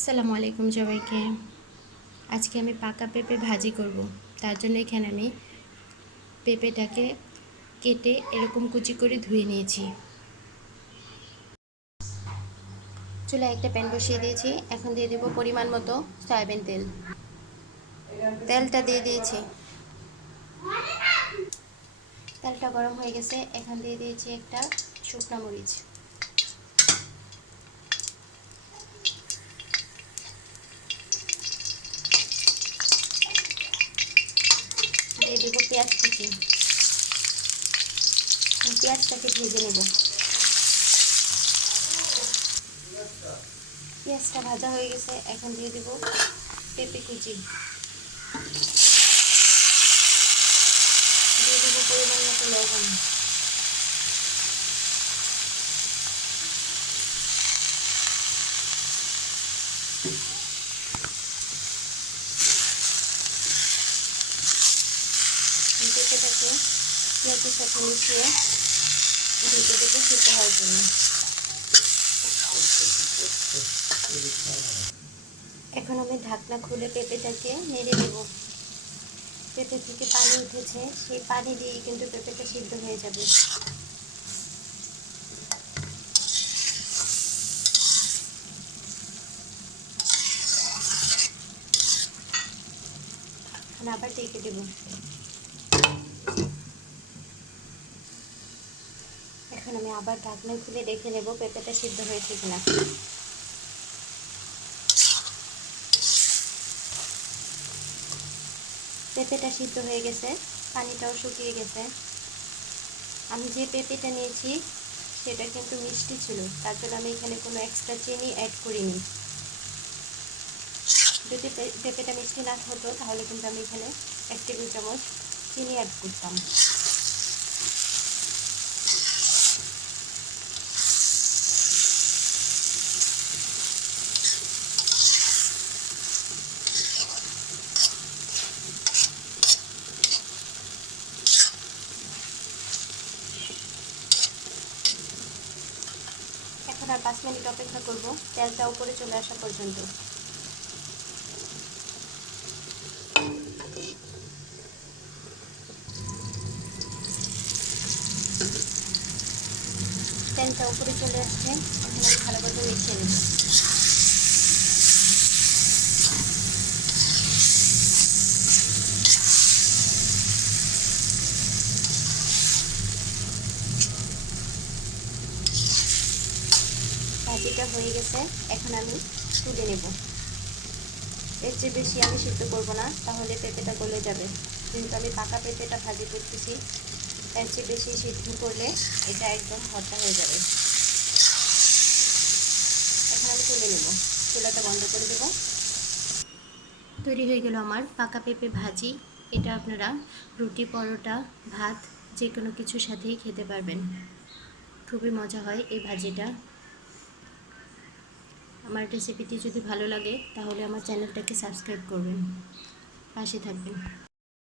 আসসালামু আলাইকুম সবাইকে। আজকে আমি পাকা পেঁপে ভাজি করব। তার জন্য এখানে আমি পেঁপেটাকে কেটে এরকম কুচি করে ধুয়ে নিয়েছি। চুলায় একটা প্যান বসিয়ে দিয়েছি। এখন দিয়ে দেব পরিমাণ মতো সয়াবিন তেল। তেলটা দিয়ে দিয়েছি। তেলটা গরম হয়ে গেছে। এখন দিয়ে দিয়েছি একটা শুকনো মরিচ। দিয়ে দেব পেঁয়াজ কুচি। পেঁয়াজটাকে ভেজে নেব। পেঁয়াজটা ভাজা হয়ে গেছে। এখন দিয়ে দেব পেঁপে কুচি। দিয়ে দেব পরিমাণ মতো লবণ। পেঁপেটাকে পেঁয়াজের সাথে মিশিয়ে ঢেকে দেবো সিদ্ধ হওয়ার জন্য। এখন আমি ঢাকনা খুলে পেঁপেটাকে নেড়ে দেব। পেঁপে থেকে পানি উঠেছে, সেই পানি দিয়েই কিন্তু পেঁপেটা সিদ্ধ হয়ে যাবে। এখন আবার ঢেকে দেব। এখন আমি আবার ঢাকনা খুলে দেখে নেব পেঁপেটা সিদ্ধ হয়েছে কিনা। পেঁপেটা সিদ্ধ হয়ে গেছে, পানিটাও শুকিয়ে গেছে। আমি যে পেঁপেটা নিয়েছি সেটা কিন্তু মিষ্টি ছিল, তার জন্য আমি এখানে কোনো এক্সট্রা চিনি অ্যাড করিনি। যদি পেঁপেটা মিষ্টি না হতো তাহলে কিন্তু আমি এখানে 1 টেবিল চামচ চিনি অ্যাড করতাম। এখন আর 5 মিনিট অপেক্ষা করব তেলটা উপরে চলে আসা পর্যন্ত। তেলটা উপরে চলে আসছে। এখন আমি ভালো করে মিশিয়ে নেব। ভাজিটা হয়ে গেছে, এখন আমি তুলে নেব। এর চেয়ে বেশি আমি সিদ্ধ করবো না, তাহলে পেঁপেটা গলে যাবে। যেহেতু আমি পাকা পেঁপেটা ভাজি করতেছি, এর চেয়ে বেশি সিদ্ধ করলে এটা একদম ভর্তা হয়ে যাবে। এখন আমি তুলে নেব, চুলাটা বন্ধ করে দেব। তৈরি হয়ে গেল আমার পাকা পেঁপে ভাজি। এটা আপনারা রুটি, পরোটা, ভাত যে কোনো কিছুর সাথেই খেতে পারবেন। খুবই মজা হয় এই ভাজিটা। আমার রেসিপিটি যদি ভালো লাগে তাহলে আমার চ্যানেলটাকে সাবস্ক্রাইব করবেন, পাশে থাকবেন।